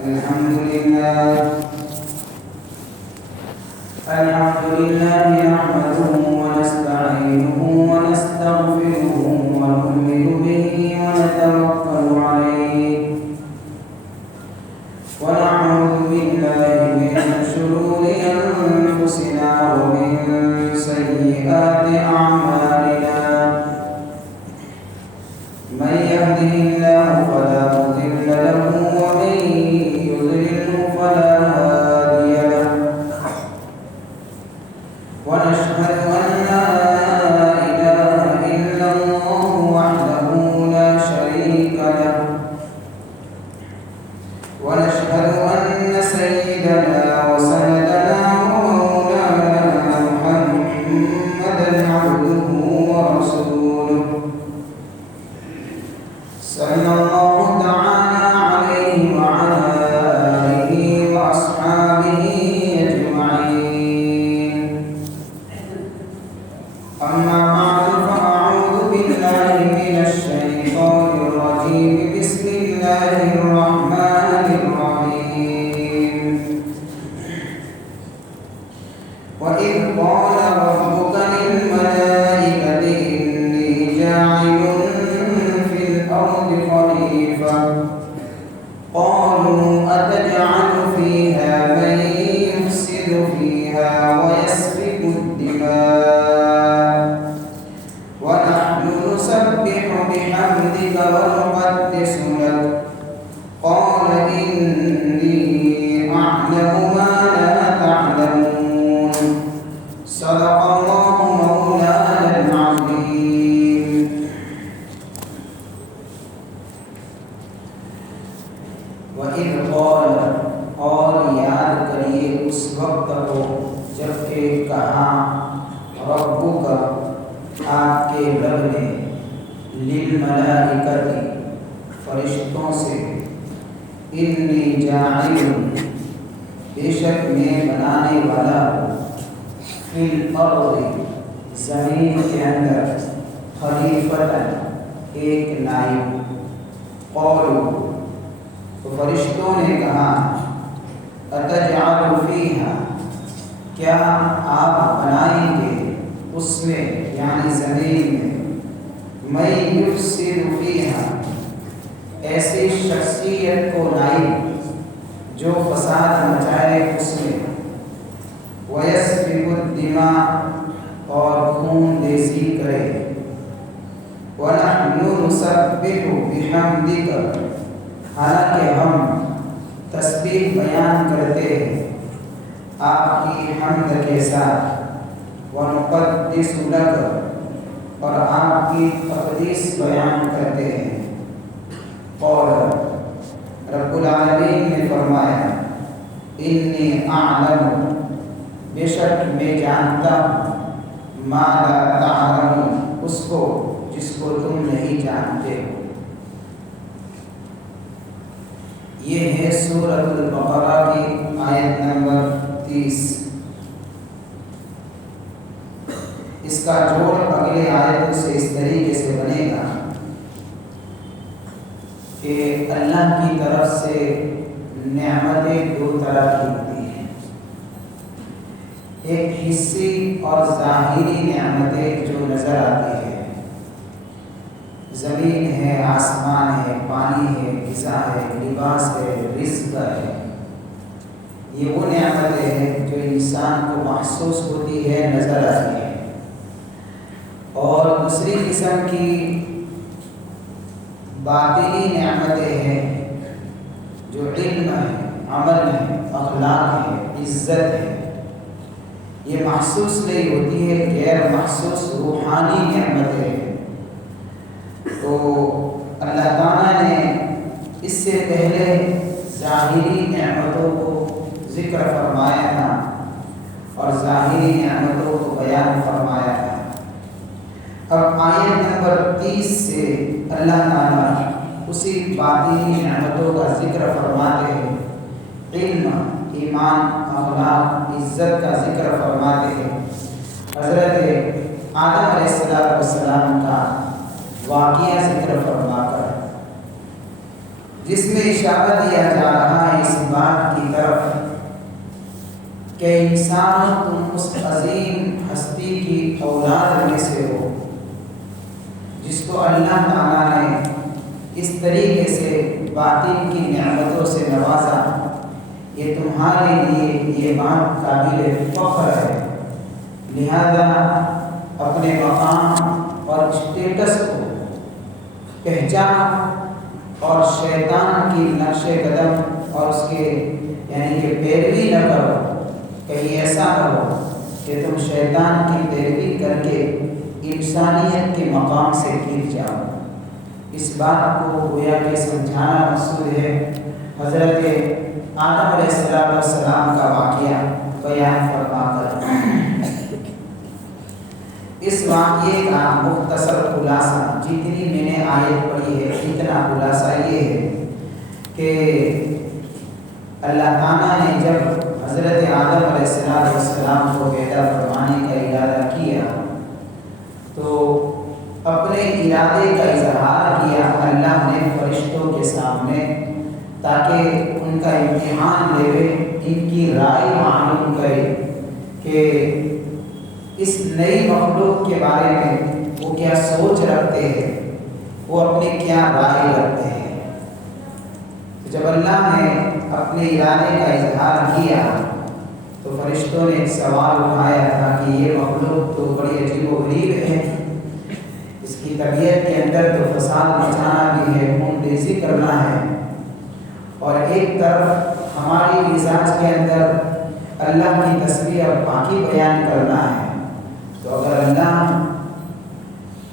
الحمد لله نحمده ونستعينه ونستغفره ونؤمن به ونتوكل عليه ونعوذ بالله من شرور أنفسنا ومن سيئات أعمالنا من يهده الله فلا مضل له ومن يضلله فلا هادي له ونشهد أن لا إله إلا الله وحده لا شريك له ونشهد أن سيدنا وسندنا ومولانا محمدا عبده ورسوله صلى الله تعالى عليه وعلى آله وأصحابه أجمعين أما بعد فأعوذ بالله من الشيطان الرجيم بسم الله الرحمن الرحيم وإذ قال ربك للملائكة إني جاعل في الأرض خليفة قالوا أتجعل فيها من يفسد فيها ويسفك الدماء ونحن نسبح بحمدك ونقدس لك قال إني أعلم ما لا تعلمون صدق الله مولانا العظيم وَإِذْ قَالَ اور یاد کریے اس وقت کو جب کہ کہا ربک آپ کے رب نے للملائکۃ فرشتوں سے انی جاعل بے شک میں بنانے والا فی الارض زمین کے اندر خلیفۃ ایک نائب قالوا تو فرشتوں نے کہا اتجعل فیہا کیا آپ بنائیں گے اس میں یعنی زمین میں من یفسد فیہا ایسی شخصیت کو نائب جو فساد مچائے اس میں ویسفک الدماء اور خون ریزی کرے ونحن نسبح بحمدک حالانکہ ہم تسبیح بیان کرتے ہیں آپ کی حمد کے ساتھ وَنُقَدِّسُ لَكَ اور آپ کی تقدیس بیان کرتے ہیں اور رب العالمین نے فرمایا انی اعلم بے شک میں جانتا ہوں ما لا تعلمون اس کو جس کو تم نہیں جانتے ہو۔ یہ ہے سورۃ البقرہ کی آیت نمبر 30۔ اس کا جوڑ اگلے آیتوں سے اس طریقے سے بنے گا کہ اللہ کی طرف سے نعمتیں دو طرح کی ہوتی ہیں، ایک حصی اور ظاہری نعمتیں جو نظر آتی ہیں، زمین ہے، آسمان ہے، پانی ہے، غذا ہے، لباس ہے، رزق ہے، یہ وہ نعمتیں ہیں جو انسان کو محسوس ہوتی ہے، نظر آتی ہے۔ اور دوسری قسم کی باطنی نعمتیں ہیں جو علم ہے، عمل ہے، اخلاق ہے، عزت ہے، یہ محسوس نہیں ہوتی ہے، غیر محسوس روحانی نعمتیں ہیں۔ تو اللہ تعالیٰ نے اس سے پہلے ظاہری نعمتوں کو ذکر فرمایا تھا اور ظاہری نعمتوں کو بیان فرمایا تھا۔ اب آیت نمبر 30 سے اللہ تعالیٰ اسی باطنی نعمتوں کا ذکر فرماتے ہیں، علم، ایمان، اخلاق، عزت کا ذکر فرماتے ہیں۔ حضرت آدم علیہ السلام کا واقعہ ذکر فرما کر جس میں اشارہ دیا جا رہا ہے اس کہ انسان تم اس عظیم ہستی کی اولاد میں سے ہو جس کو اللہ تعالیٰ نے اس طریقے سے باطن کی نعمتوں سے نوازا، یہ تمہارے لیے یہ بات قابل فخر ہے۔ لہذا اپنے مقام اور اسٹیٹس کو پہچان اور شیطان کی نقش قدم اور اس کے یعنی کہ پیروی نہ کرو۔ کہیں ایسا نہ ہو کہ تم شیطان کی پیروی کر کے انسانیت کے مقام سے گر جاؤ۔ اس بات کو گویا کہ سمجھانا مقصود ہے۔ حضرت آدم علیہ السلام کا واقعہ بیان فرما کر اس واقعے کا مختصر خلاصہ، جتنی میں نے آیت پڑھی ہے اتنا خلاصہ یہ ہے کہ اللہ تعالیٰ نے جب حضرت آدم علیہ السلام کو پیدا فرمانے کا ارادہ کیا تو اپنے ارادے کا اظہار کیا اللہ نے فرشتوں کے سامنے، تاکہ ان کا امتحان لے، ان کی رائے معلوم کرے کہ اس نئی مخلوق کے بارے میں وہ کیا سوچ رکھتے ہیں، وہ اپنے کیا رائے رکھتے ہیں۔ جب اللہ نے اپنے ارادے کا اظہار کیا تو فرشتوں نے ایک سوال اٹھایا تھا کہ یہ مخلوق تو بڑی عجیب و غریب ہے، اس کی طبیعت کے اندر تو فساد مچانا بھی ہے، خون ریزی کرنا ہے، اور ایک طرف ہماری مزاج کے اندر اللہ کی تصویر اور پاکی بیان کرنا ہے۔ تو اگر اللہ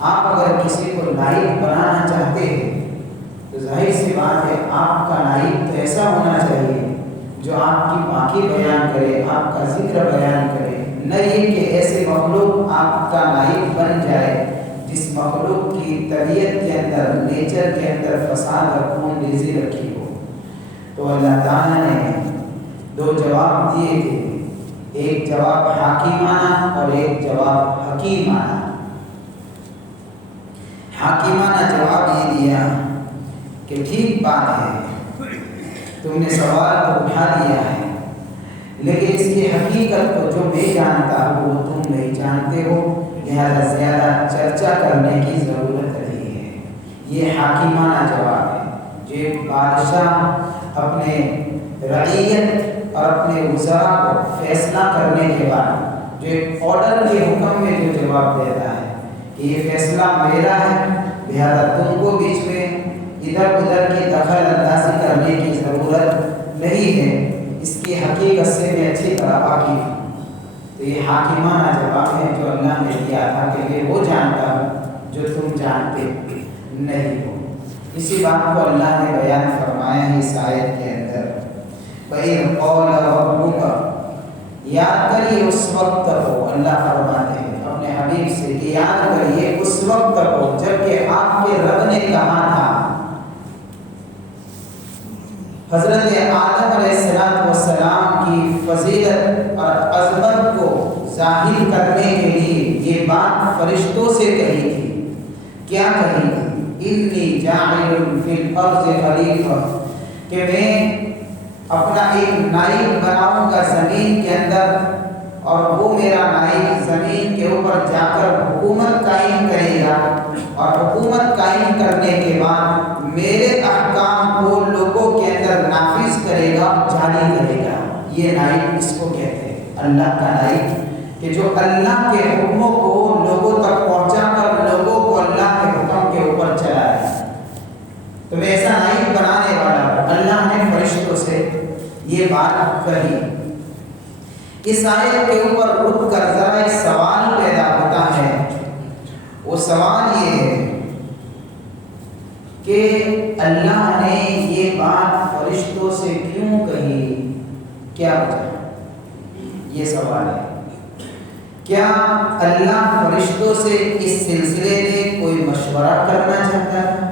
آپ اگر کسی کو لائق بنانا چاہتے ہیں تو ظاہر سی بات ہے آپ کا لائق تو ایسا ہونا چاہیے جو آپ کی پاکی بیان کرے، آپ کا ذکر بیان کرے، نہ یہ کہ ایسے مخلوق آپ کا لائق بن جائے جس مخلوق کی طبیعت کے اندر، نیچر کے اندر فساد اور خون ریزی رکھی ہو۔ تو اللہ تعالیٰ نے دو جواب دیے تھے، ایک جواب حاکمانہ اور ایک جواب حکیمانہ۔ حاکمانہ جواب یہ دیا کہ ٹھیک بات ہے، تم نے سوال کو اٹھا دیا ہے، لیکن اس کی حقیقت کو جو میں جانتا ہوں وہ تم نہیں جانتے ہو، لہذا زیادہ چرچا کرنے کی ضرورت نہیں ہے۔ یہ حاکمانہ جواب ہے جو ایک بادشاہ اپنے رعیت اور اپنے وزراء کو فیصلہ کرنے کے بعد جو ایک آرڈر کے حکم میں جو جواب دیتا ہے کہ یہ فیصلہ میرا ہے، لہذا تم کو بیچ میں ادھر ادھر کی دخل اندازی کرنے کی ضرورت نہیں ہے، اس کی حقیقت سے میں اچھی طرح واقف ہوں۔ تو یہ حاکمانہ جواب ہے جو اللہ نے دیا تھا کہ میں وہ جانتا ہوں جو تم جانتے نہیں ہو۔ اسی بات کو اللہ نے بیان فرمایا ہے اس آیت کے اندر، وَإِذْ قَالَ رَبُّكَ، یاد کریے اس وقت تک ہو، اللہ فرماتے ہیں اپنے حبیب سے کہ یاد کریے اس وقت تک ہو جب کہ آپ کے رب نے کہا تھا۔ حضرت آدم علیہ السلام کی فضیلت اور عظمت کو ظاہر کرنے کے لیے یہ بات فرشتوں سے کہی تھی۔ کیا کہی تھی؟ انی جاعل فی الارض خلیفہ، کہ میں اپنا ایک نائب بناؤں گا زمین کے اندر، اور وہ میرا نائب زمین کے اوپر جا کر حکومت قائم کرے گا، اور حکومت قائم کرنے کے بعد میرے احکام کو لوگوں کے اندر نافذ کرے گا، جاری کرے گا۔ یہ نائب اس کو کہتے ہیں، اللہ کا نائب، کہ جو اللہ کے حکموں کو لوگوں تک پہنچا کر لوگوں کو اللہ کے حکم کے اوپر چلائے۔ تو میں ایسا نائب بنانے والا ہوں۔ اللہ نے فرشتوں سے یہ بات کہی۔ اس آیت کے اوپر رک کر ذرا ایک سوال پیدا ہوتا ہے، وہ سوال یہ ہے کہ اللہ نے یہ بات فرشتوں سے کیوں کہی، کیا وجہ؟ یہ سوال ہے۔ کیا اللہ فرشتوں سے اس سلسلے میں کوئی مشورہ کرنا چاہتا ہے،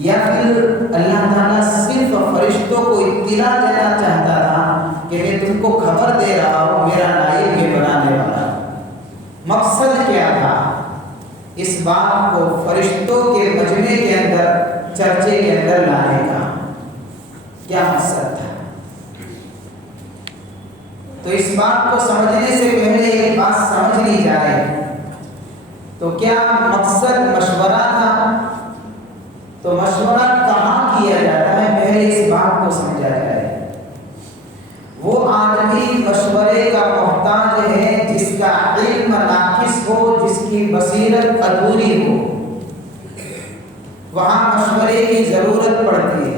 یا پھر اللہ تعالیٰ صرف فرشتوں کو اطلاع دینا چاہتا تھا کہ میں تم کو خبر دے رہا ہوں میرا نائب یہ بنانے والا؟ مقصد کیا تھا اس بات کو فرشتوں کے مجمع کے اندر، چرچے کے اندر لانے کا؟ کیا مقصد تھا؟ تو اس بات کو سمجھنے سے پہلے ایک بات سمجھ لی جائے، تو کیا مقصد مشورہ تھا؟ تو مشورہ کہاں کیا جاتا ہے، پہلے اس بات کو سمجھا جائے۔ وہ آدمی مشورے کا محتاج ہے جس کا علم ناقص ہو، جس کی بصیرت ادھوری ہو، وہاں مشورے کی ضرورت پڑتی ہے۔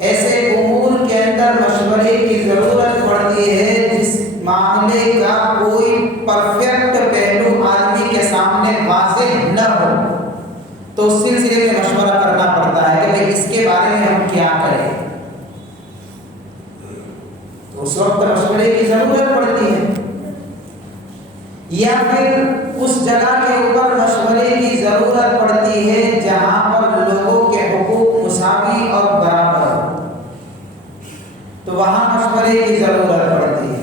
ایسے امور کے اندر مشورے کی ضرورت پڑتی ہے جس معاملے کا کوئی پرفیکٹ پہلو آدمی کے سامنے واضح نہ ہو، تو اس سلسلے میں مشورہ کرنا پڑتا ہے کہ اس کے بارے میں ہم کیا کریں، تو اس وقت مشورے کی ضرورت پڑتی ہے۔ یا پھر اس جگہ کے اوپر مشورے کی ضرورت پڑتی ہے جہاں پر لوگوں کے حقوق مساوی اور برابر ہو، تو وہاں مشورے کی ضرورت پڑتی ہے،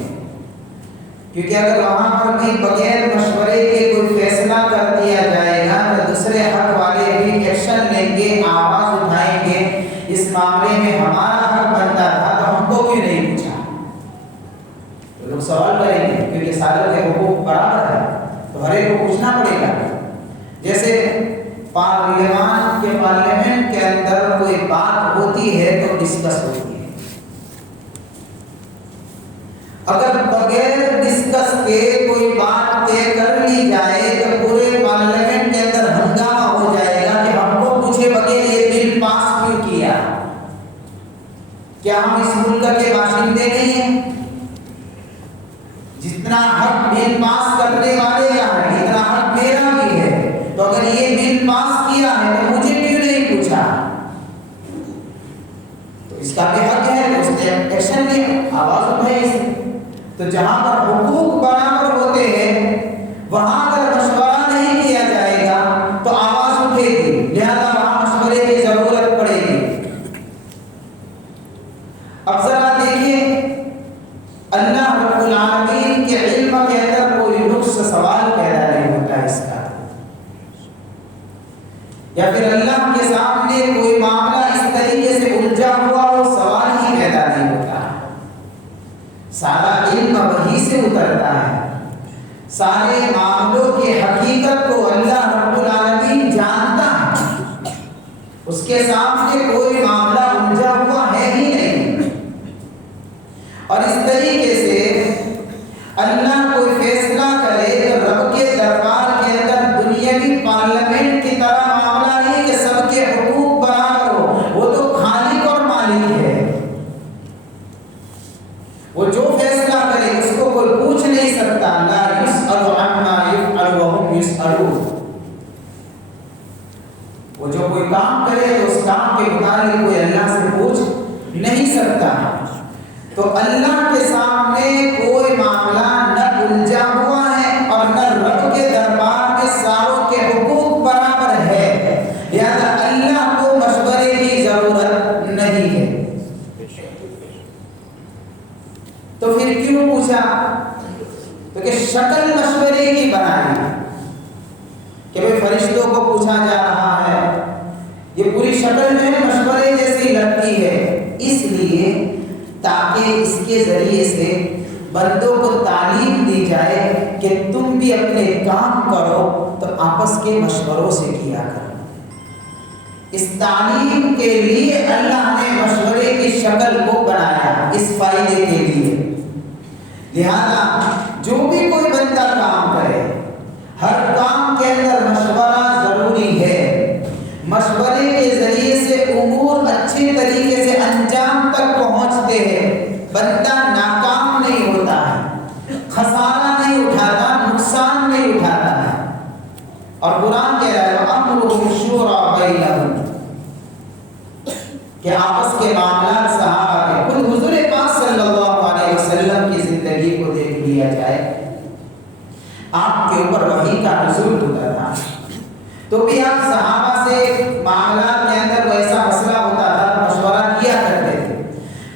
کیونکہ اگر وہاں پر بھی بغیر مشورے کے کوئی فیصلہ کر دیا جائے گا تو دوسرے حق والے بھی ایکشن لیں گے، آواز اٹھائیں گے، اس معاملے میں ہمارا حق بنتا تھا تو ہم کو کیوں نہیں پوچھا، تو لوگ سوال کریں گے، کیونکہ سارے کے حقوق برابر ہے تو ہر ایک کو پوچھنا پڑے گا۔ جیسے پارلیمنٹ کے اندر کوئی بات ہوتی ہے تو ڈسکس ہوتی ہے، اگر بغیر ڈسکس کے کوئی بات طے کر لی جائے تو پورے پارلیمنٹ کے اندر ہنگامہ ہو جائے گا کہ ہم کو پوچھے بغیر یہ بل پاس کیوں کیا، کیا ہم اس ملک کے باشندے نہیں ہیں؟ جتنا حق بل پاس کرنے والے کا ہے اتنا حق میرا بھی ہے، تو اگر یہ بل پاس کیا ہے تو مجھے کیوں نہیں پوچھا، تو اس کا بھی حق ہے، اس نے ایکشن لیا، آواز اٹھائی اس نے۔ تو جہاں پر حقوق برابر ہوتے ہیں وہاں اگر مشورہ نہیں کیا جائے گا تو آواز اٹھے گی، لہذا وہاں مشورے کی ضرورت پڑے گی۔ اب ذرا دیکھیے اللہ رب العالمین کے علم کے اندر کوئی نقص سوال پیدا نہیں ہوتا اس کا، یا پھر اللہ کے سامنے کوئی معاملہ اس طریقے سے الجھا ہوا ہو سوال ہی پیدا نہیں ہوتا، سارا علم وحی سے اترتا ہے، سارے معاملوں کی حقیقت کو اللہ رب العالمین جانتا ہے، اس کے سامنے کوئی معاملہ الجھا ہوا ہے ہی نہیں، اور اس طریقے سے اللہ کوئی فیصلہ کرے تو رب کے دربار کے اندر دنیاوی پارلیمنٹ کی طرح معاملہ نہیں کہ سب کے حقوق برابر ہو، وہ تو خالق اور مالک ہے، وہ جو فیصلہ کرے اس کو کوئی پوچھ نہیں سکتا، لا یسأل عما یفعل وهم یسألون، وہ جو کوئی کام کرے تو اس کام کے متعلق کوئی اللہ سے پوچھ نہیں سکتا، تو اللہ کے سامنے کوئی معاملہ نہ الجھا ہوا ہے اور نہ رب کے دربار میں ساروں کے حقوق برابر ہے، لہذا اللہ کو مشورے کی ضرورت نہیں ہے۔ تو پھر کیوں پوچھا؟ تو کہ شکل مشورے کی بنائی کہ بھئی فرشتوں کو پوچھا جا رہا ہے، یہ پوری شکل جو ہے مشورے جیسی لگتی ہے، اس لیے تاکہ اس کے ذریعے سے بندوں کو تعلیم دی جائے کہ تم بھی اپنے کام کرو تو آپس کے مشوروں سے کیا کرو۔ اس تعلیم کے لیے اللہ نے مشورے کی شکل کو بنایا، اس فائدے کے لیے، لہذا جو بھی کوئی بندہ کام کرے ہر کام کے اندر مشورہ ضروری ہے، مشورے کے ذریعے سے امور اچھے طریقے سے انجام تک پہنچتے ہیں، بندہ ناکام نہیں ہوتا ہے، خسارہ نہیں اٹھاتا، نقصان نہیں اٹھاتا ہے، اور قرآن کہہ رہا ہے وَأَمْرُهُمْ شُورَىٰ بَيْنَهُمْ، کہ آپس کے معاملات صحابہ کے، خود حضور پاک صلی اللہ علیہ وسلم کی زندگی کو دیکھ لیا جائے، آپ کے اوپر وحی کا نزول ہوتا تھا تو بھی آپ صحابہ سے معاملات کے اندر کوئی ایسا مسئلہ ہوتا تھا مشورہ کیا کرتے تھے،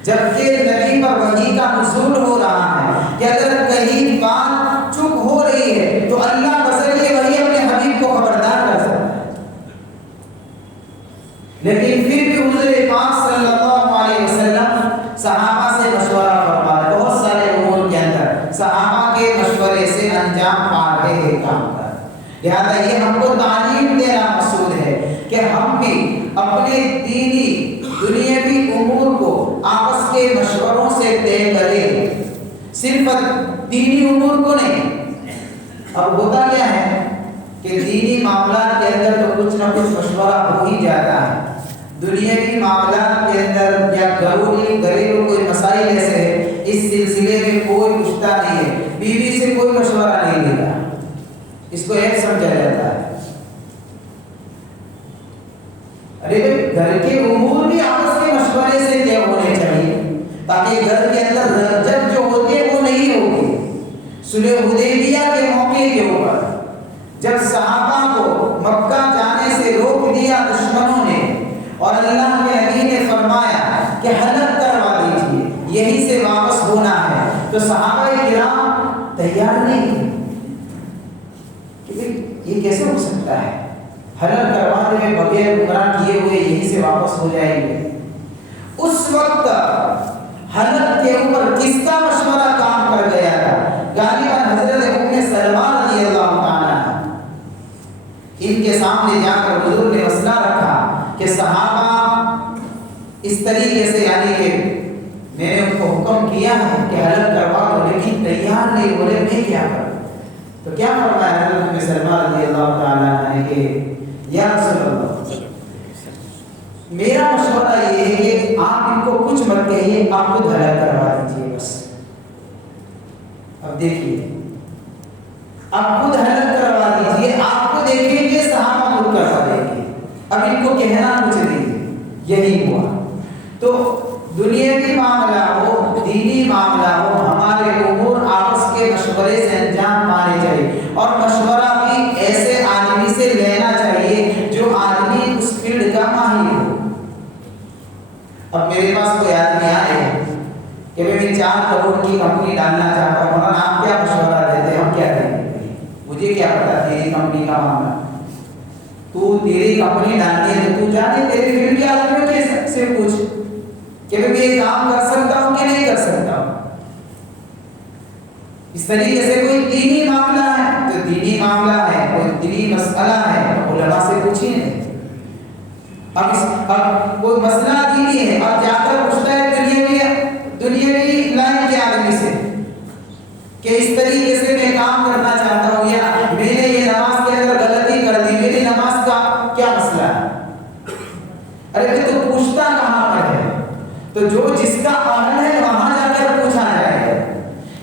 جبکہ نبی پر وحی کا نزول ہو رہا ہے کہ اگر کہیں بات چپ ہو رہی ہے تو اللہ بذریعہ وحی اپنے حبیب کو خبردار کر سکتا ہے، لیکن پھر بھی حضور پاک صلی اللہ علیہ وسلم صحابہ سے مشورہ فرماتے، بہت صرف دینی امور کو نہیں. اب ہوتا کیا ہے کہ دینی معاملات کے اندر تو کچھ نہ کچھ مشورہ ہو ہی جاتا ہے. دنیاوی معاملات کے اندر یا گھریلو کوئی مسائل ایسے ہیں اس سلسلے میں کوئی پوچھتا نہیں ہے, بیوی سے کوئی مشورہ نہیں لیتا, اس کو ایک سمجھا جاتا ہے. ارے گھر کے امور بھی آپس کے مشورے سے طے ہونے چاہیے تاکہ گھر کے اندر رجت جو ہوتی ہے وہ نہیں ہوگی. صلح حدیبیہ کے موقع کے اوپر جب صحابہ کو مکہ جانے سے روک دیا دشمنوں نے اور اللہ کے نبی نے فرمایا کہ حلق کروا دیجیے, یہی سے واپس ہونا ہے, تو صحابہ کرام تیار نہیں تھے کہ یہ کیسے ہو سکتا ہے, حلق کروانے میں بغیر عمرہ کیے ہوئے یہی سے واپس ہو جائیں گے. اس وقت حلق کے اوپر کس کا مشورہ کام کر گیا تھا؟ غالباً حضرت ام سلمہ رضی اللہ تعالیٰ ان کے سامنے جا کر حضور نے مسئلہ رکھا کہ صحابہ اس طریقے سے, یعنی کہ میں نے ان کو حکم کیا ہے کہ حلق کروا دو لیکن تیار نہیں ہو رہے, میں کیا کروں؟ تو کیا فرمایا حضرت ام سلمہ رضی اللہ تعالیٰ نے کہ یا رسول اللہ, میرا مشورہ یہ ہے کہ آپ ان کو کچھ مت کہیے, آپ خود حلق کروا دیجیے بس. اب دیکھیے, آپ خود حلق کروا دیجیے, آپ کو دیکھیں گے صحابہ خود کروا دیں گے, اب ان کو کہنا کچھ نہیں. یہی ہوا. تو دنیاوی معاملہ ہو, دینی معاملہ ہو, ہمارے امور آپس کے مشورے سے انجام پانے چاہیے, اور مشورہ بھی ایسے آدمی سے لینا چاہیے جو آدمی اس فیلڈ کا ماہر ہو. اب میرے پاس کوئی آدمی آئے کہ میں 4 کروڑ کی کمپنی ڈالنا چاہتا ہوں, مولانا آپ کیا مشورہ دیتے ہیں, ہم کیا کریں گے؟ مجھے کیا پتا تیری کمپنی کا معاملہ, تو تیری کمپنی ڈالنی ہے تو تو جانے تیرے فیلڈ کے آدمیوں کے سے پوچھ کہ میں یہ کام کر سکتا ہوں کہ نہیں کر سکتا ہوں. اس طریقے سے کوئی دینی معاملہ ہے تو دینی معاملہ ہے, کوئی دینی مسئلہ ہے تو علماء سے پوچھیے. اب کوئی مسئلہ دینی ہے, اب جا کر پوچھتا ہے دنیاوی لائن کے آدمی سے کہ اس طریقے سے میں کام کرنا چاہتا ہوں, یا میں نے یہ نماز کے اندر غلطی کر دی, میری نماز کا کیا مسئلہ ہے؟ ارے تو پوچھتا کہاں پر ہے؟ تو جو جس کا اہل ہے وہاں جا کر پوچھا جائے.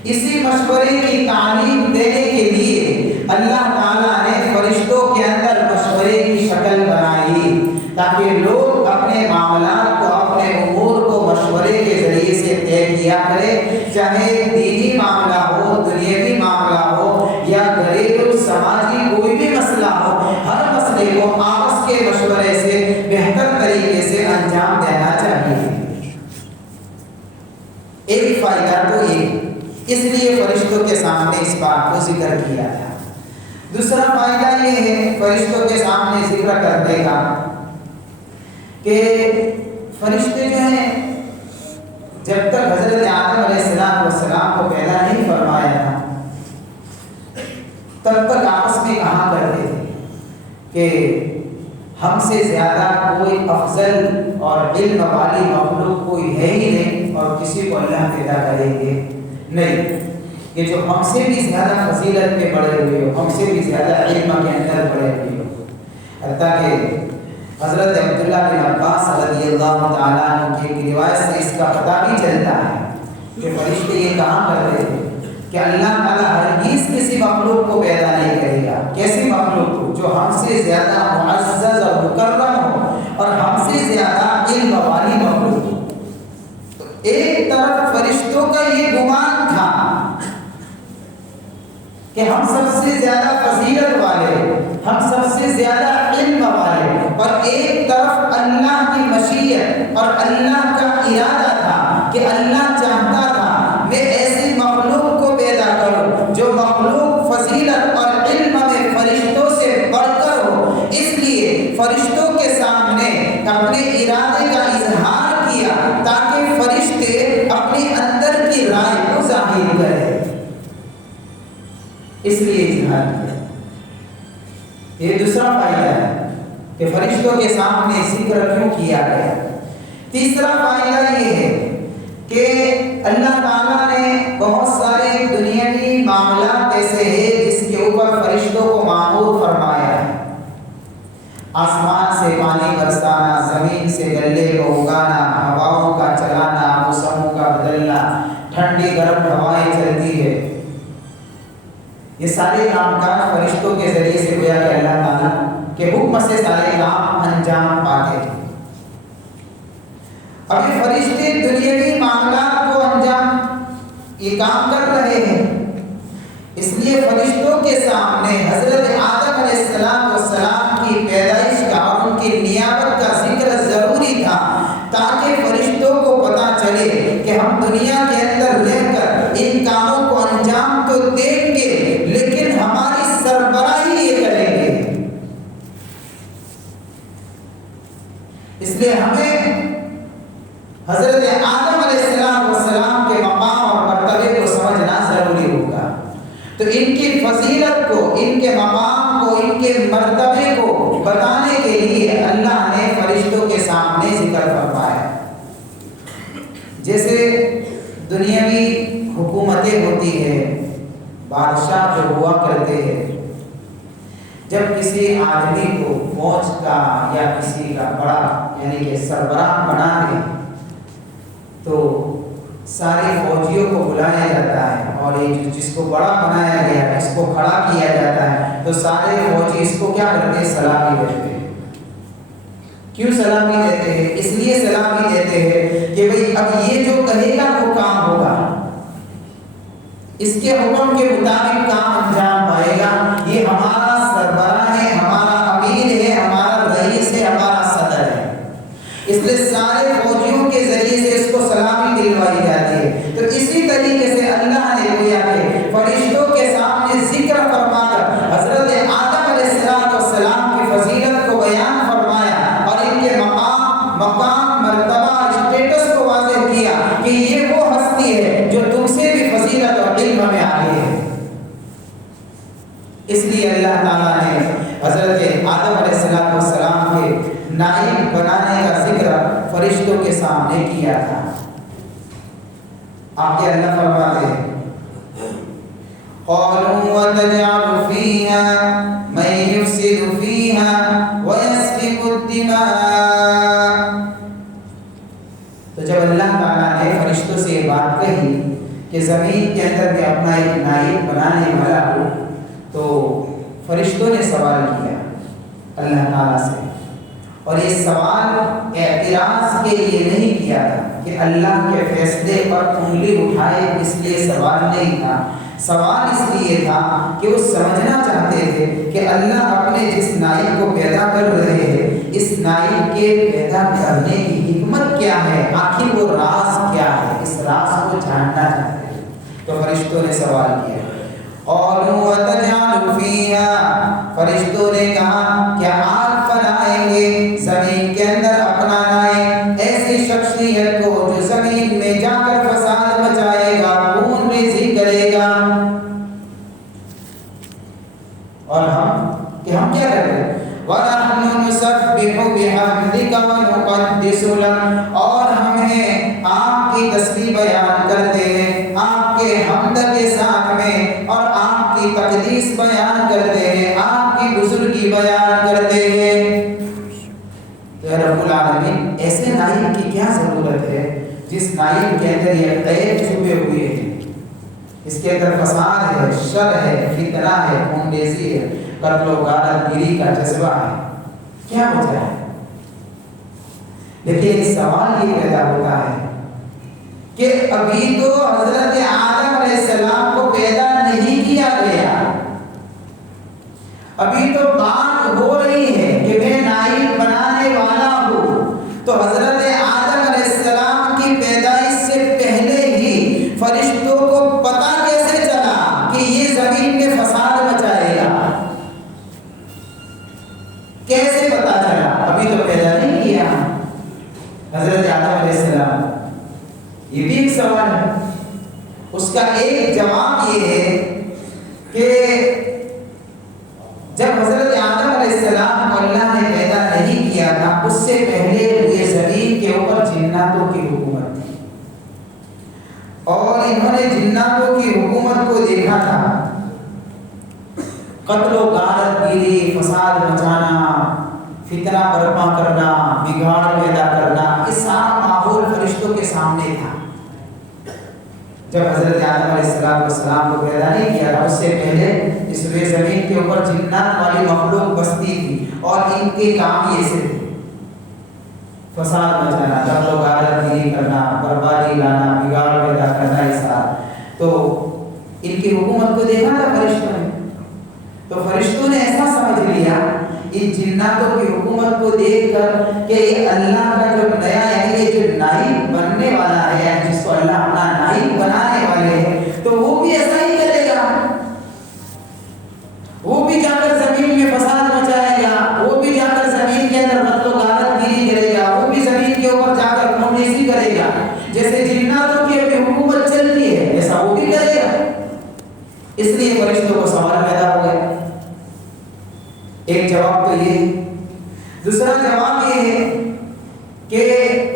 اسی مشورے کی تعلیم دینے کے لیے اللہ تعالیٰ نے فرشتوں کے اندر مشورے کی شکل بنائی تاکہ لوگ اپنے معاملات کو, اپنے امور کو مشورے کے ذریعے سے طے کیا کرے, چاہے دینی معاملہ ہو, دنیاوی معاملہ ہو, یا گھریلو سماجی کوئی بھی مسئلہ ہو, ہر مسئلے کو آپس کے مشورے سے بہتر طریقے سے انجام دینا چاہیے. ایک فائدہ تو یہ, اس لیے فرشتوں کے سامنے اس بات کو ذکر کیا تھا. دوسرا فائدہ یہ ہے فرشتوں کے سامنے ذکر کرنے کا کہ فرشتے جو ہیں جب تک حضرت آدم علیہ السلام کو پیدا نہیں فرمایا تھا تب تک آپس میں کہا کرتے تھے کہ ہم سے زیادہ کوئی افضل اور علم والی مخلوق کوئی ہے ہی نہیں, اور کسی کو اللہ پیدا کریں گے نہیں کہ جو ہم سے بھی زیادہ فضیلت میں بڑے ہوئے ہو, ہم سے بھی زیادہ علم کے اندر بڑے ہوئے ہو. حتیٰ کہ حضرت عبداللہ بن عباس رضی اللہ تعالیٰ عنہ کی ایک روایت سے اس کا پتہ بھی چلتا ہے کہ فرشتے یہ کہا کرتے تھے کہ اللہ تعالیٰ ہرگز کسی مخلوق کو پیدا نہیں کرے گا, کیسی مخلوق کو جو ہم سے زیادہ معزز اور مکرم ہو اور ہم سے زیادہ علم والی مخلوق ہو. تو ایک طرف فرشتوں کا یہ گمان تھا کہ ہم سب سے زیادہ فضیلت والے, ہم سب سے زیادہ علم والے, اور ایک طرف اللہ کی مشیت اور اللہ کا ارادہ تھا کہ اللہ چاہتا تھا میں ایسی مخلوق کو پیدا کروں جو مخلوق فضیلت اور علم میں فرشتوں سے بڑھ کر ہو. اس لیے فرشتوں کے سامنے اپنے ارادے کا اظہار کیا تاکہ فرشتے اپنے اندر کی رائے کو ظاہر کریں, اس لیے اظہار کیا. یہ دوسرا فائدہ ہے کہ فرشتوں کے سامنے ذکر کیوں کیا گیا. تیسرا فائدہ یہ ہے کہ اللہ تعالیٰ نے بہت سارے دنیاوی معاملات ایسے ہیں جس کے اوپر فرشتوں کو مامور فرمایا ہے۔ آسمان سے پانی برسانا، زمین سے غلے کو اگانا، ہواؤں کا چلانا، موسموں کا بدلنا، ٹھنڈی گرم ہوائیں چلتی ہے، یہ سارے کام کاج فرشتوں کے ذریعے سے گویا کہ اللہ تعالیٰ کے حکم سے سارے کام انجام پاتے ہیں۔ ابھی فرشتے دنیاوی معاملات کو انجام یہ کام کر رہے ہیں، اس لیے فرشتوں کے سامنے حضرت آدم علیہ السلام کی پیدائش کا اور ان کی نیابت کا ذکر ضروری تھا، تاکہ فرشتوں کو پتہ چلے کہ ہم دنیا کے اندر رہ کر ان کاموں کو انجام تو دیں گے لیکن ہماری سربراہی یہ کریں گے۔ اس لیے ہمیں حضرت آدم علیہ السلام کے مقام اور مرتبے کو سمجھنا ضروری ہوگا۔ تو ان کی فضیلت کو، ان کے مقام کو، ان کے مرتبے کو بتانے کے لیے اللہ نے فرشتوں کے سامنے ذکر فرمایا۔ جیسے دنیاوی حکومتیں ہوتی ہیں، بادشاہ جو ہوا کرتے ہیں، جب کسی آدمی کو فوج کا یا کسی کا بڑا یعنی کہ سربراہ بنا دے تو سارے فوجیوں کو بلایا جاتا ہے، اور یہ جس کو بڑا بنایا گیا ہے اس کو کھڑا کیا جاتا ہے، تو سارے فوجی اس کو کیا کرتے ہیں؟ سلامی دیتے ہیں۔ کیوں سلامی دیتے ہیں؟ اس لیے سلامی دیتے ہیں کہ بھئی اب یہ جو کہے گا وہ کام ہوگا، اس کے حکم کے مطابق کام انجام پائے گا، یہ ہمارا سربراہ ہے، ہمارا امیر ہے، ہمارا رئیس ہے، ہمارا صدر ہے۔ اس لیے سارے فوجیوں کے ذریعے سے اس کو سلامی دلوائی جاتی ہے۔ تو اسی طریقے سے اللہ نے گویا کہ فرشتوں کے سامنے ذکر فرما کر حضرت آدم علیہ السلام کی فضیلت کو بیان فرمایا اور ان کے مقام مرتبہ اسٹیٹس کو واضح کیا کہ یہ وہ ہستی ہے جو تم سے بھی فضیلت اور علم میں آگے ہے۔ اس لیے اللہ تعالیٰ نے حضرت آدم علیہ السلام کے نائب بنانے کا ذکر فرشتوں کے سامنے کیا تھا۔ آگے اللہ فرماتے ہیں قَالُوا وَتَجْعَلُ فِيهَا مَن يُفْسِدُ فِيهَا وَيَسْفِكُ الدِّمَاءَ۔ تو جب اللہ تعالیٰ نے فرشتوں سے یہ بات کہی کہ زمین کے اندر میں اپنا ایک نائب بنانے والا ہو، تو فرشتوں نے سوال کیا اللہ تعالیٰ سے، اور یہ سوال اعتراض کے لیے نہیں کیا تھا کہ اللہ کے فیصلے پر انگلی اٹھائے، اس لیے سوال نہیں تھا۔ سوال اس لیے تھا کہ وہ سمجھنا چاہتے تھے کہ اللہ اپنے جس نائب کو پیدا کر رہے ہیں، اس نائب کے پیدا کرنے کی حکمت کیا ہے، آخر وہ راز کیا ہے، اس راز کو جاننا چاہتے ہیں۔ تو فرشتوں نے سوال کیا قَالُوا وَتَجْعَلُ فِيهَا، فرشتوں نے کہا کیا آپ بنائیں گے زمین کے اندر اپنا نائب، ایسی شخصیت کو جو زمین میں جا کر فساد مچائے گا، خون ریزی کرے گا، اور ہم کیا کریں؟ وَنَحْنُ نُسَبِّحُ بِحَمْدِكَ وَنُقَدِّسُ لَكَ، اور ہمیں آپ کی تسبیح بیان کرتے ہیں آپ کے حمد کے ساتھ میں، اور آپ کی تقدیس بیان کرتے ہیں، آپ کی بزرگی بیان کرتے ہیں۔ تو رب العالمین ایسے نائب کی کیا ضرورت ہے جس نائب کے اندر یہ عیب چھپے ہوئے ہیں، اس کے اندر فساد ہے، شر ہے، فتنہ ہے، خون ریزی ہے، قتل و غارت گیری کا جذبہ ہے، کیا وجہ ہے؟ لیکن اس سوال یہ پیدا ہوتا ہے کہ ابھی تو حضرت آدم علیہ السلام کو پیدا نہیں کیا گیا، ابھی تو بات ہو رہی ہے کہ میں نائب بنانے والا ہوں، تو حضرت آدم علیہ السلام کی پیدائش سے پہلے ہی فرشتوں کو پتہ کیسے چلا کہ یہ زمین میں فساد مچائے گا؟ کیسے پتہ چلا؟ ابھی تو پیدا نہیں کیا حضرت آدم علیہ السلام۔ یہ بھی ایک سوال ہے، اس کا ایک جواب یہ ہے کہ جب حضرت آدم علیہ السلام کو اللہ نے پیدا نہیں کیا تھا، اس سے پہلے یہ زمین کے اوپر جناتوں کی حکومت تھی۔ اور انہوں نے جناتوں کی حکومت کو دیکھا تھا، قتل و غارت گیری، فساد مچانا، فتنہ برپا کرنا، بگاڑ پیدا کرنا، یہ سارا ماحول فرشتوں کے سامنے تھا۔ جب حضرت آدم علیہ السلام کو پیدا نہیں کیا تھا، اس سے پہلے اس روئے زمین کے اوپر جنات والی مخلوق بستی تھی، اور ان کے کام یہ سے تھے، فساد مچانا، قتل و غارت گیری کرنا، بربادی لانا، بگاڑ پیدا کرنا، یہ سارا۔ تو ان کی حکومت کو دیکھا تھا فرشتوں نے، تو فرشتوں نے ایسا سمجھ لیا ان جناتوں کی حکومت کو دیکھ کر کہ یہ اللہ کا جو نیا، یعنی یہ جو نائب بننے والا ہے، جس کو اللہ اپنا نائب بنانے والے ہیں، تو وہ بھی ایسا ہی کرے گا، وہ بھی جا کر زمین میں فساد مچائے گا، وہ بھی جا کر زمین کے اندر قتل و غارت گیری کرے گا، وہ بھی زمین کے اوپر جا کر خونریزی کرے گا، جیسے جناتوں کی ابھی حکومت چلتی ہے ایسا وہ بھی کرے گا۔ اس لیے فرشتوں کو سوال پیدا ہو گیا۔ ایک جواب تو یہ، دوسرا جواب یہ ہے کہ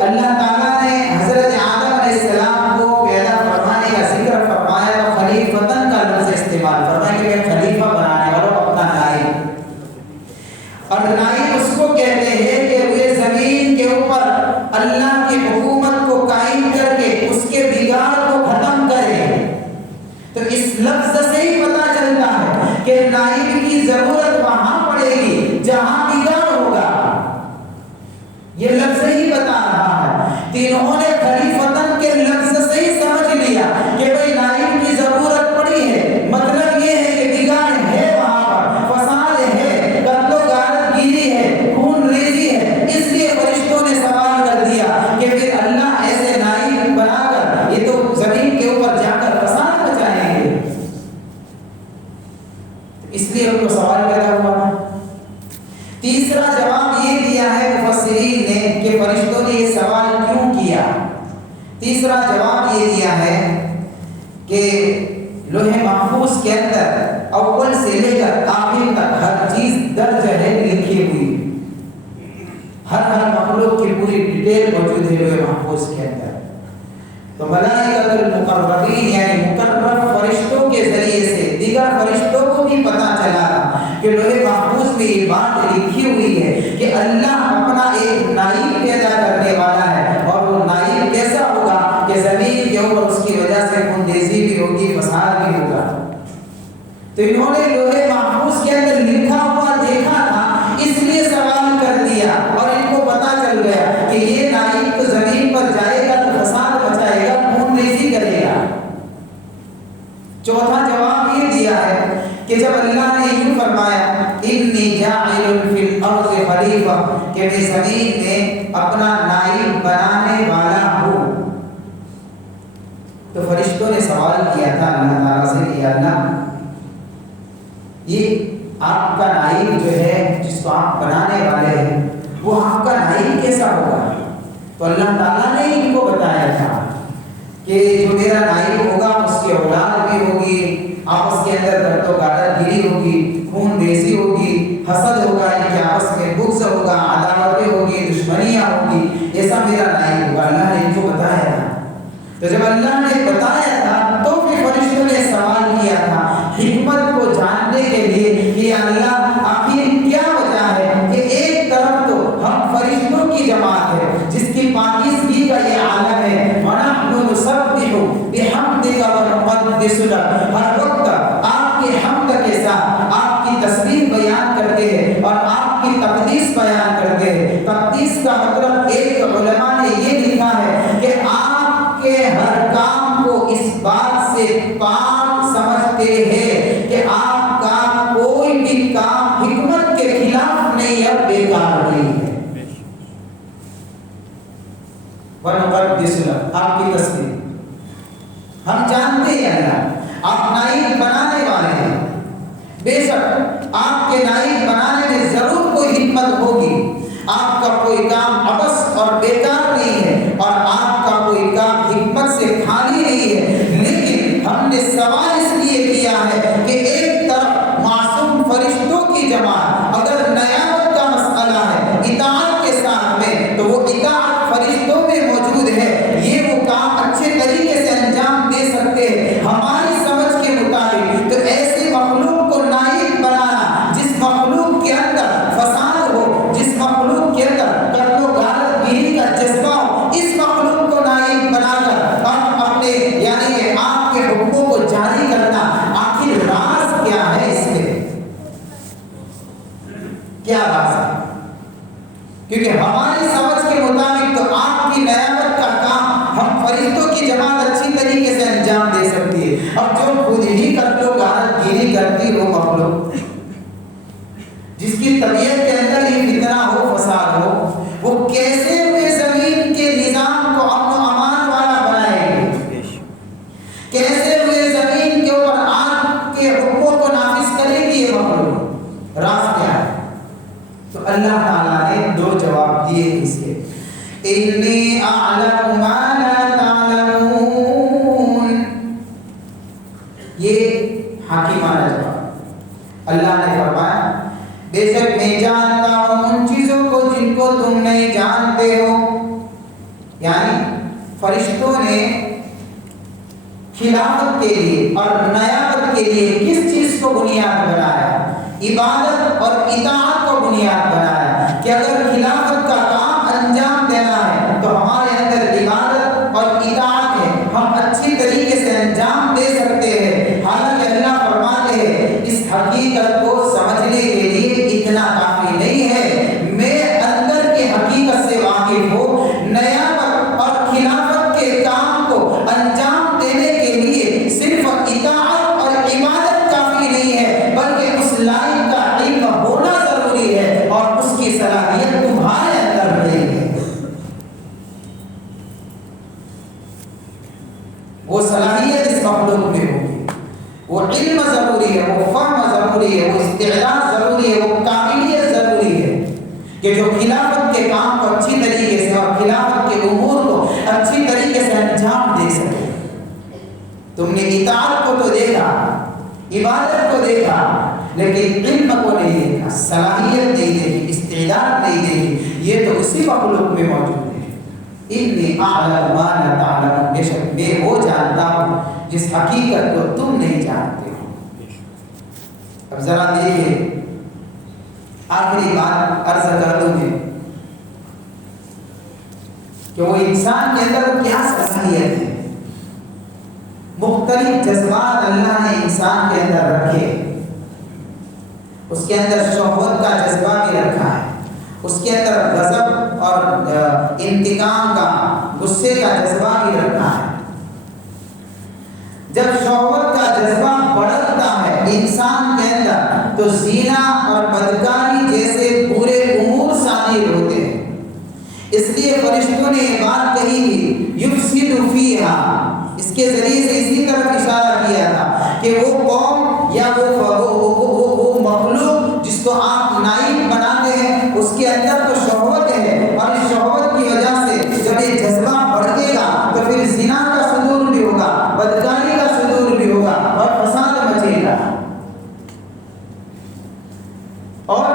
اللہ تعالیٰ نے حضرت آدم علیہ السلام کو پیدا فرمانے کا ذکر فرمایا تو خلیفتاً کا لفظ استعمال فرمایا کہ میں خلیفہ بنانے والا ہوں، اپنا نائب، اور نائب اس کو کہتے ہیں کہ وہ زمین کے اوپر اللہ کی حکومت کو قائم کر کے اس کے بگاڑ کو ختم کرے۔ تو اس لفظ سے ہی پتہ چلتا ہے کہ نائب کی ضرورت وہاں پڑے گی جہاں بگاڑ ہوگا، یہ لفظ ہی بتا رہا ہے۔ تینوں نے خلیفتاً کے لفظ سے ہی سمجھ لیا کہ بھئی نائب کی ضرورت پڑی ہے، مطلب یہ ہے کہ بگاڑ ہے، وہاں پر فساد ہے، قتل و غارت گیری ہے، خون ریزی ہے، اس لیے فرشتوں نے سوال کر دیا کہ پھر اللہ ایسے نائب بنا کر یہ تو زمین کے اوپر جا کر فساد مچائیں گے، اس لیے ان کو سوال پیدا ہوا۔ تیسرا جواب یہ دیا ہے مفسرین نے کہ فرشتوں نے یہ سوال کیوں کیا۔ تیسرا جواب یہ دیا ہے کہ لوح محفوظ کے اندر اول سے لے کر آخر تک ہر چیز درج ہے، لکھی ہوئی، ہر مخلوق کی پوری ڈیٹیل موجود ہے لوح محفوظ کے اندر۔ تو ملائکۃ المقربین یعنی مقرب فرشتوں کے ذریعے سے دیگر فرشتوں کو بھی پتہ چلا کہ لوح محفوظ میں یہ بات لکھی ہوئی ہے کہ اللہ اپنا ایک نائب پیدا کرنے والا ہے، اور وہ نائب کیسا ہوگا کہ زمین کے اوپر اس کی وجہ سے خونریزی بھی ہوگی، فساد بھی ہوگا۔ تو انہوں نے لوح محفوظ کے اندر لکھا ہوا دیکھا تھا، اس لیے سوال کر دیا، اور ان کو پتہ چل گیا کہ یہ نائب تو زمین پر جائے گا تو فساد مچائے گا، خونریزی کرے گا۔ چوتھا جواب یہ دیا ہے کہ جب اللہ نے یوں فرمایا انی جاعل فی الارض خلیفہ، کہ میں زمین میں اپنا نائب بنانے والا ہوں، تو فرشتوں نے سوال کیا تھا اللہ تعالیٰ سے کہ اللہ یہ آپ کا نائب جو ہے جس کو آپ بنانے والے ہیں وہ آپ کا نائب کیسا ہوگا؟ تو اللہ تعالیٰ نے ان کو بتایا تھا کہ جو میرا نائب ہوگا اس کی اولاد بھی ہوگی، آپس کے اندر قتل و غارت گیری ہوگی، خون ریزی ہوگی، حسد ہوگا، ان کے آپس میں بغض ہوگا، عداوتیں ہوگی، دشمنیاں ہوگی، یہ سب میرا نائب ہوگا۔ اللہ نے ان کو بتایا تھا۔ تو جب اللہ نے بتایا تھا تو پھر فرشتوں نے سوال کیا تھا حکمت کو جاننے کے لیے کہ اللہ آخر کیا وجہ ہے کہ ایک طرف تو ہم فرشتوں کی جماعت ہے جس کی پاکیزگی کا یہ عالم ہے، وَنَحْنُ نُسَبِّحُ بِحَمْدِكَ وَنُقَدِّسُ لَكَ، ہر وقت آپ کی حمد کے ساتھ آپ کی تسبیح بیان کرتے ہیں اور آپ کی تقدیس بیان کرتے ہیں۔ تقدیس کا مطلب ایک علماء نے یہ لکھا ہے کہ آپ کے ہر کام کو اس بات سے پاک سمجھتے ہیں کہ آپ کا کوئی بھی کام حکمت کے خلاف نہیں ہے، بیکار نہیں ہے۔ وَنُقَدِّسُ لَكَ، آپ کی تسبیح ہم جانتے ہیں اللہ آپ نائب بنانے والے ہیں، بے شک آپ کے نائب بنانے میں ضرور کوئی حکمت ہوگی، آپ کا کوئی کام عبث اور بیکار نہیں ہے اور آپ کا کوئی کام حکمت سے خالی نہیں ہے، لیکن ہم نے سوال اس لیے کیا ہے کہ ایک طرف معصوم فرشتوں کی جماعت اگر نیابت کا مسئلہ ہے اطاعت کے ساتھ میں، تو وہ اطاعت فرشتوں میں موجود ہے، یہ وہ کام اچھے طریقے سے انجام فرشتوں کی جماعت اچھی طریقے سے انجام دے سکتی ہے. اب جو خود ہی قتل و غارت گیری کرتی وہ مخلوق، جس کی طبیعت کے اندر ہی فتنہ ہو، فساد ہو، وہ کیسے ہوئے زمین کے نظام کو امن و امان والا بنائے گی؟ کیسے ہوئے زمین کے اوپر آگ کے حکموں کو نافذ کرے گی یہ مخلوق؟ راز کیا ہے؟ تو اللہ تعالیٰ نے دو جواب دیے اس کے. انی اعلم ما لا تعلمون، یہ حکیمانہ جواب. اللہ نے فرمایا بے شک میں جانتا ہوں ان چیزوں کو جن کو تم نہیں جانتے ہو. یعنی فرشتوں نے خلافت کے لیے اور نیابت کے لیے کس چیز کو بنیاد بنایا؟ عبادت اور اطاعت کو بنیاد بنایا کہ اگر خلافت کا کام انجام دینا ہے تو ہمارے اندر عبادت اور اطاعت ہے، ہم اچھی طریقے سے انجام دے سکتے ہیں. حالانکہ اللہ فرماتے ہیں اس حقیقت کو سمجھنے کے لیے اتنا کافی نہیں ہے، میں اندر کے حقیقت سے واقف ہوں. نیابت اور خلافت کے کام کو انجام دینے کے لیے صرف اطاعت اور عبادت کافی نہیں ہے، بلکہ اس لائن کا علم ہونا ضروری ہے اور اس کی صلاحیت تمہارے اندر نہیں ہے. وہ صلاحیت اس مخلوق میں ہوگی، وہ علم ضروری ہے، وہ فہم ضروری ہے، وہ استعداد ضروری ہے، وہ قابلیت ضروری ہے کہ جو خلافت کے کام کو اچھی طریقے سے اور خلافت کے امور کو اچھی طریقے سے انجام دے سکے. تم نے اطاعت کو تو دیکھا، عبادت کو دیکھا، لیکن علم کو نہیں دیکھا، صلاحیت نہیں دیکھی، استعداد نہیں دیکھی. یہ تو اسی مخلوق میں موجود ہے. انی اعلم ما لا تعلمون، بے شک میں وہ جانتا ہوں جس حقیقت کو تم نہیں جانتے ہو. اب ذرا دیکھیں، آخری بات عرض کر دوں میں کہ وہ انسان کے اندر کیا صلاحیت ہے. مختلف جذبات اللہ نے انسان کے اندر رکھے. اس کے اندر شہوت کا جذبہ بھی رکھا ہے، اس کے اندر غضب اور انتقام کا، غصے کا جذبہ بھی رکھا ہے. جب شہوت کا جذبہ بڑھتا ہے انسان کے اندر تو زنا اور بدکاری جیسے برے امور شامل ہوتے ہیں. اس لیے فرشتوں نے یہ بات کہی تھی یفسد فیہا، اس کے ذریعے سے اسی طرف اشارہ کیا تھا کہ وہ قوم یا وہ مخلوق جس کو آپ نائب بناتے ہیں اس کے اندر تو شہوت ہے، اور اس شہوت کی وجہ سے جب یہ جذبہ بڑھے گا تو پھر زنا کا صدور بھی ہوگا، بدکاری کا صدور بھی ہوگا اور فساد مچے گا. اور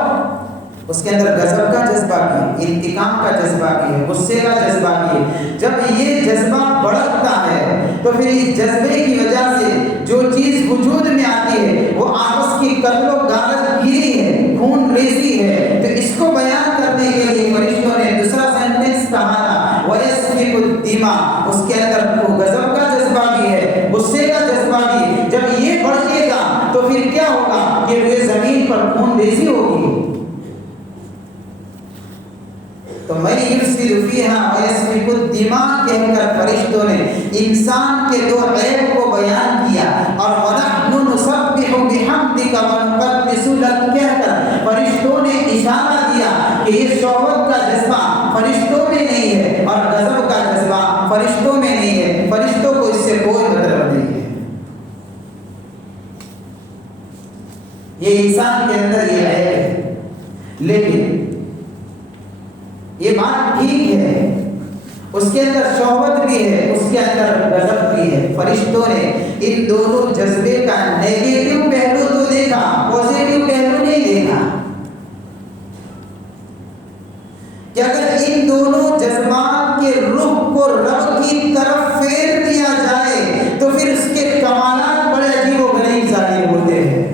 اس کے اندر غضب کا جذبہ بھی، انتقام کا جذبہ بھی ہے، غصے کا جذبہ بھی ہے. جب یہ جذبہ بڑھتا ہے تو پھر اس جذبے کی وجہ سے جو چیز وجود میں آتی ہے وہ آپس کی قتل و غارت گیری ہے، خون ریزی ہے. تو اس کو بیان کرنے کے لیے فرشتوں نے دوسرا سینٹنس کہا تھا وَيَسْفِكُ الدِّمَاءَ، اس کے اندر غضب کا جذبہ بھی ہے، غصے کا جذبہ بھی ہے. جب یہ بڑھے گا تو پھر کیا ہوگا کہ یہ زمین پر خون ریزی ہوگی. تو میں یفسد فیہا ویسفک الدماء کہہ کر فرشتوں نے انسان کے دو عیب کو بیان کیا، اور وَنَحْنُ نُسَبِّحُ بِحَمْدِكَ وَنُقَدِّسُ لَكَ کہہ کر فرشتوں نے اشارہ دیا کہ یہ شہوت کا جذبہ فرشتوں میں نہیں ہے اور غضب کا جذبہ فرشتوں میں نہیں ہے، فرشتوں کو اس سے کوئی مطلب نہیں ہے. یہ انسان کے اندر یہ عیب ہے. لیکن یہ بات ٹھیک ہے، اس کے اندر شہوت بھی ہے، اس کے اندر غضب بھی ہے. فرشتوں نے ان دونوں جذبے کا نیگیٹو پہلو تو دیکھا، پوزیٹو پہلو نہیں دیکھا. کہ اگر ان دونوں جذبات کے رخ کو رب کی طرف پھیر دیا جائے تو پھر اس کے کمالات بڑے عجیب و غریب ظاہر ہوتے ہیں.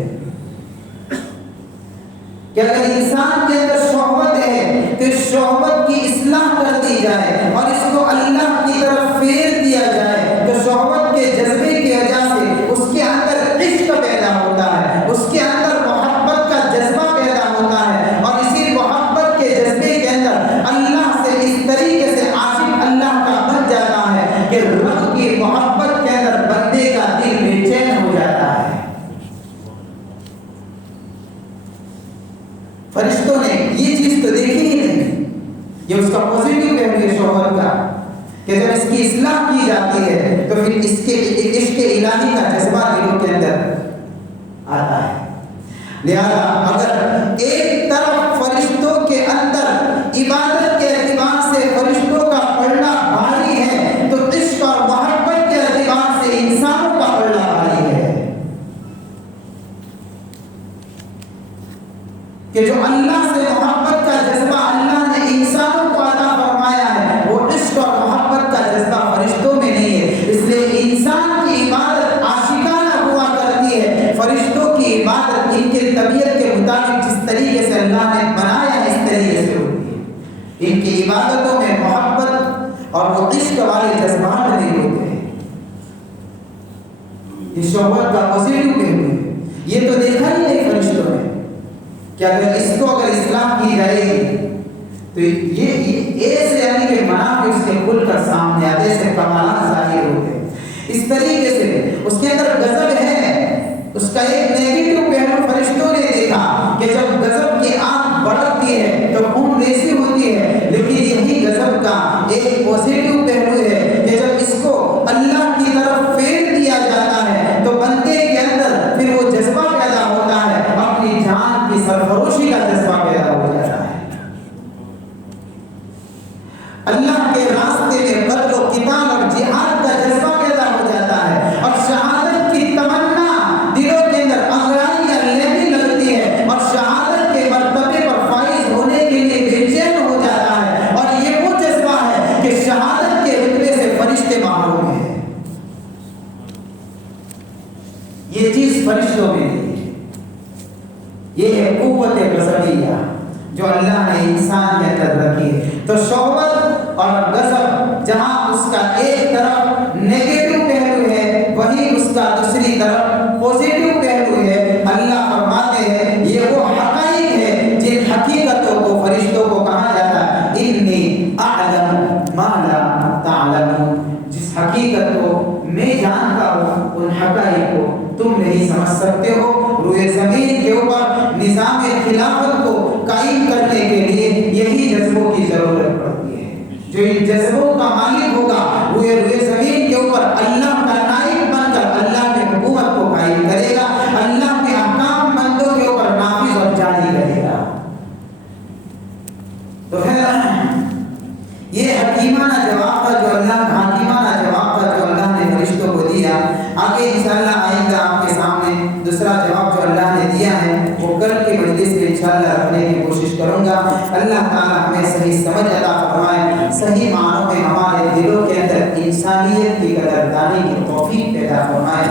کہ اگر انسان کے اندر شہوت ہے تو شہوت کی اصلاح کر دی جائے اور اس کو اللہ کی طرف پھیر دیا جائے تو شہوت کے جذبے کی وجہ سے اس کے اندر عشق پیدا ہوتا ہے، اس کے اندر محبت کا جذبہ پیدا ہوتا ہے، اور اسی محبت کے جذبے کے اندر اللہ سے اس طریقے سے عاشق اللہ کا بن جاتا ہے کہ رب کی محبت کے اندر بندے کا دل بے چین ہو جاتا ہے۔ فرشتوں نے یہ چیز تو دیکھی ہی نہیں، یہ اس کا پوزیٹو پہلو ہے شوہر کا، کہ جب اس کی اصلاح کی جاتی ہے تو پھر اس کے عشق الہی کا جذبہ دلوں کے اندر آتا ہے۔ لہذا اگر ایک طرف فرشتوں کے اندر عبادت کے اعتبار سے فرشتوں کا پڑھنا بھاری ہے، تو عشق اور محبت کے اعتبار سے انسانوں کا پڑھنا بھاری ہے، کہ جو اللہ سے محبت کا جذبہ اللہ نے انسانوں کو عطا فرمایا ہے، وہ عشق اور محبت کا جذبہ فرشتوں میں نہیں ہے۔ اس لیے انسان کی عبادت عاشقانہ ہوا کرتی ہے، فرشتوں کی عبادت ان کے طبیعت کے مطابق جس طریقے سے اللہ نے بنایا ہے اس طریقے سے ہوتی ہے۔ ان کی عبادتوں میں محبت اور وہ عشق والے جذبات نہیں ہوتے ہیں۔ اس شہوت کا پوزیٹو پہلو ہے، یہ تو دیکھا ہی نہیں فرشتوں نے کہ اگر اس کو اگر اصلاح کی جائے گی تو یہ ایسے یعنی کہ منافع اس کے کھل کر سامنے آتے سے کمالات ظاہر ہوتے ہیں۔ اس طریقے سے اس کے اندر غضب ہے، اس کا ایک نیگیٹو پہلو فرشتوں نے دیکھا کہ جب غضب کی آگ بڑھتی ہے تو خون ریزی ہوتی ہے، لیکن یہی غضب کا ایک پوزیٹو پہلو ہے کہ جب اس کو اللہ کی طرف پھیر دیا جاتا ہے تو بندے کے اندر پھر وہ جذبہ پیدا ہوتا ہے، اپنی جان کی سرفروشی کا جذبہ پیدا ہو جاتا ہے، اللہ کے راستے میں قتل و قتال اور جہاد کا جذبہ پیدا ہو جاتا ہے، اور شہادت کی تمنا دلوں کے اندر انگرائیاں لینے لگتی ہے، اور شہادت کے مرتبے پر فائز ہونے کے لیے بے چین ہو جاتا ہے، اور یہ وہ جذبہ ہے کہ شہادت کے رتبے سے فرشتے محروم ہیں۔ یہ چیز فرشتوں میں نہیں ہے، یہ ہے قوت غضبیہ جو اللہ نے انسان کے اندر رکھی ہے۔ تو شہوت اور غضب جہاں اس کا ایک طرف نیگیٹو پہلو ہے، وہی اس کا دوسری طرف پوزیٹو پہلو ہے۔ اللہ فرماتے ہیں یہ وہ حقائق ہے جن حقیقتوں کو فرشتوں کو کہا جاتا ہے انی اعلم ما لا تعلمون، جس حقیقت کو میں جانتا ہوں ان حقائق کو تم نہیں سمجھ سکتے ہو۔ روئے زمین کے اوپر نظام خلافت کو قائم کرنے کے لیے یہی جذبوں کی ضرورت پڑتی ہے۔ جو ان جذبوں کا مالک ہوگا وہ روئے زمین کے اوپر اللہ کا نائب بن کر اللہ کی حکومت کو قائم کرے گا، اللہ کے احکام بندوں کے اوپر نافذ اور جاری کرے گا۔ تو یہ حکیمانہ جواب تھا جو اللہ نے فرشتوں کو دیا۔ آگے انشاءاللہ آئندہ آپ کے سامنے دوسرا جواب جو اللہ نے دیا ہے وہ کل کے مجلس میں انشاءاللہ رکھنے کی کوشش کروں گا۔ اللہ تعالیٰ ہمیں صحیح سمجھ عطا فرمائے، صحیح معنوں میں ہمارے دلوں کے اندر انسانیت کی قدردانی کی توفیق پیدا فرمائے۔